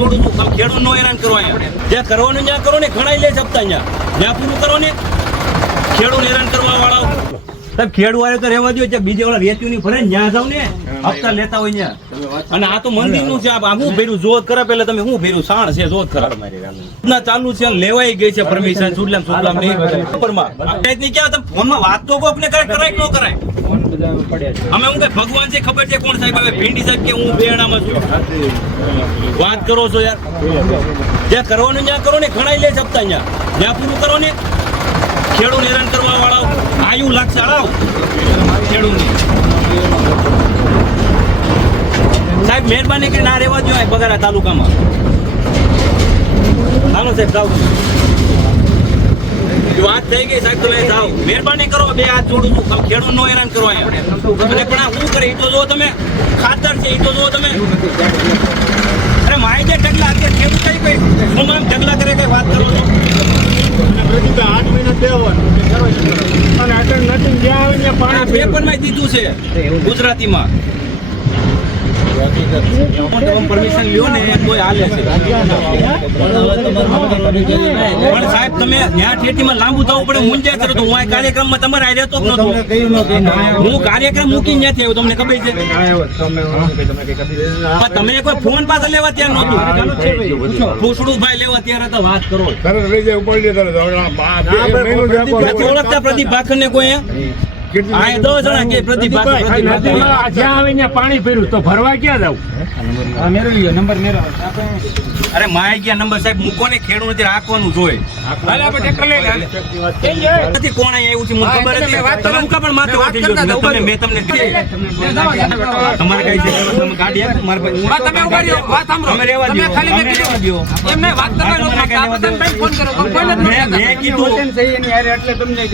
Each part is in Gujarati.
જોડું છું. ખેડૂત નો હેરાન કરો અહીંયા. જ્યાં કરવાનું ત્યાં કરો ને, ખણાઈ લે સપ્તાહ ત્યાં પૂરું કરો ને. ખેડૂત હેરાન કરવા વાળા સાહેબ ખેડૂત વાળે તો રહેવા દો. બીજે ઓલા રેતીઓ ની ફરે ત્યાં જાવ ને, હપ્તા લેતા હોય ત્યાં. અને આ તો મંદિર નું છે. આ હું ભેરું જોત ખરા, પેલા તમે હું ભેરું સાણ છે જોત ખરા ના ચાલુ છે. લેવાઈ ગઈ છે પરમિશન સુડલામ સુડલામ ની ક્યાં તમે ફોનમાં વાત તો કોક ને કરાય ન કરાય. અમે હું કઈ ભગવાન છે ખબર છે કોણ સાહેબ? હવે ભીંડી સાહેબ કે હું બેણામાં છું. વાત કરો છો યાર. જ્યાં કરવાનું ત્યાં કરો ને, ખણાઈ લે સપ્તાહ ત્યાં પૂરું કરો ને. ખેડૂત હેરાન કરવા વાળા આયુ લાગશે હળાવ ખેડૂત સાહેબ મહેરબાની કરી ના રહેવા દો બગારા તાલુકામાં. હાલો સાહેબ જાઓ. વાત થઈ ગઈ સાહેબ, તમે જાઓ. મહેરબાની કરો, બે હાથ જોડું છું. ખેડૂત નો હેરાન કરો અહીંયા. અને પણ આ શું કરે એ તો જો તમે. ખાતર છે એ તો જો તમે. અરે માય જે ઢગલા અત્યારે ખેડૂત કઈ કઈ હું આમ ઢગલા કરે કઈ વાત કરો છો. 8 મહિના દેવાનું અને આટલ નથી જ્યાં આવે ત્યાં પાણી પેપરમાં દીધું છે ગુજરાતીમાં. પરમિશન લ્યો ને કોઈ હાલે છે. પણ સાહેબ તમે ત્યાં ઠેઠીમાં લાંબુ થવું પડે. મુંજા કરો તો હું આ કાર્યક્રમમાં તમારે આ રહેતો જ નતો. હું કાર્યક્રમ મૂકી નથી આવ્યો, તમને ખબર છે. તમે કોઈ ફોન પાસે લેવા ત્યાં નહોતું. ફૂસડું ભાઈ લેવા ત્યાં હતા. વાત કરો નથી ઓળખતા પ્રદીપ ભાખર ને કોઈ? આ 10 જણા કે પ્રદીપ ભાખર જ્યાં આવે ત્યાં પાણી ભર્યું તો ભરવા ક્યાં જવું? નંબર મેળવ્યો. અરે માય ગયા નંબર સાહેબ મૂકો ને. ખેડૂત નથી રાખવાનું જોઈએ. નથી કોણ આવ્યું છે મને ખબર હતી. તમે મૂકા પણ માથે વાટી ગયો. મેં તમને તમારે કઈ છે ગાડી આપો મારા પાસે. તમે ઉભા રહ્યો, વાત સાંભળો. તમે રહેવા દો. ખાલી મેં કીધું એમને વાત કરવાનો તમે ફોન કરો. મેં કીધું એટલે તમને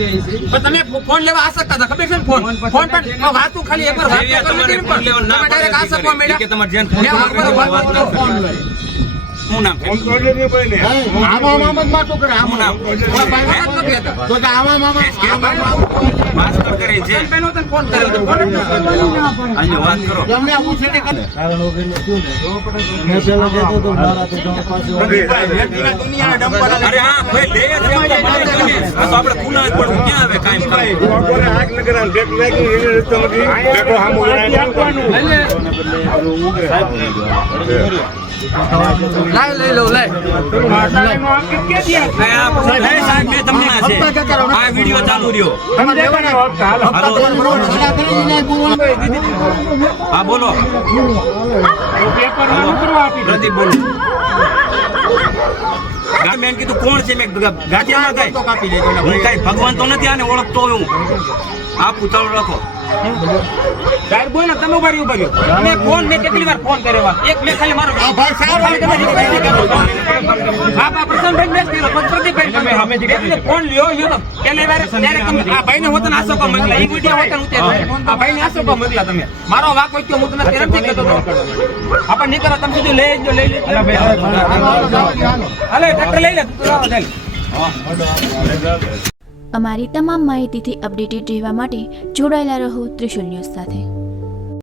તમે ફોન લેવા આ શકતા હતા, ખબર છે ને? ફોન પણ વાતું ખાલી એકવાર વાત તો કરી ફોન લેવા ના તમે ડાયરેક્ટ આ શકવા મળ્યા કે તમારે જેન ફોન શું નામ છે? માસ્ટર કરે છે. ફોન કર્યો આજે વાત કરો. અરે હા ભાઈ લે જ આ તો આપણે ખુલ્લા જ પડવું ક્યાં આવે કાયમ લઈ લો લઈ સાહેબ મેં તમને આ વિડીયો ચાલુ રહ્યો. હા બોલો પ્રદીપ બોલો. મેં કીધું કોણ છે? મેં ગાંઠિયામાં કઈ હું કઈ ભગવાન તો નથી આને ઓળખતો હું. આપું ચાલુ રાખો. સાહેબ બોલો તમે ઉભા રહ્યો. તમે ફોન મેં કેટલી વાર ફોન કર્યો? એક મેં ખાલી મારો પ્રસન્નભાઈ મેં કર્યો પ્રદીપભાઈ તમે ફોન લ્યો તો પેલી વાર ત્યારે તમે આ ભાઈને હોતન આસો કો મોકલા. ઈ વિડિયો હોતન ઉતારો. આ ભાઈને આસો કો મોકલા તમે. મારો વાક હોય તો હું તમને કેરમથી કહેતો હતો. આપણ નીકળો તમે સીધું લઈ લેજો. હાલે ટ્રેક્ટર લઈ લે. અમારી તમામ માહિતીથી અપડેટેડ રહેવા માટે જોડાયેલા રહો ત્રિશુલ ન્યૂઝ સાથે.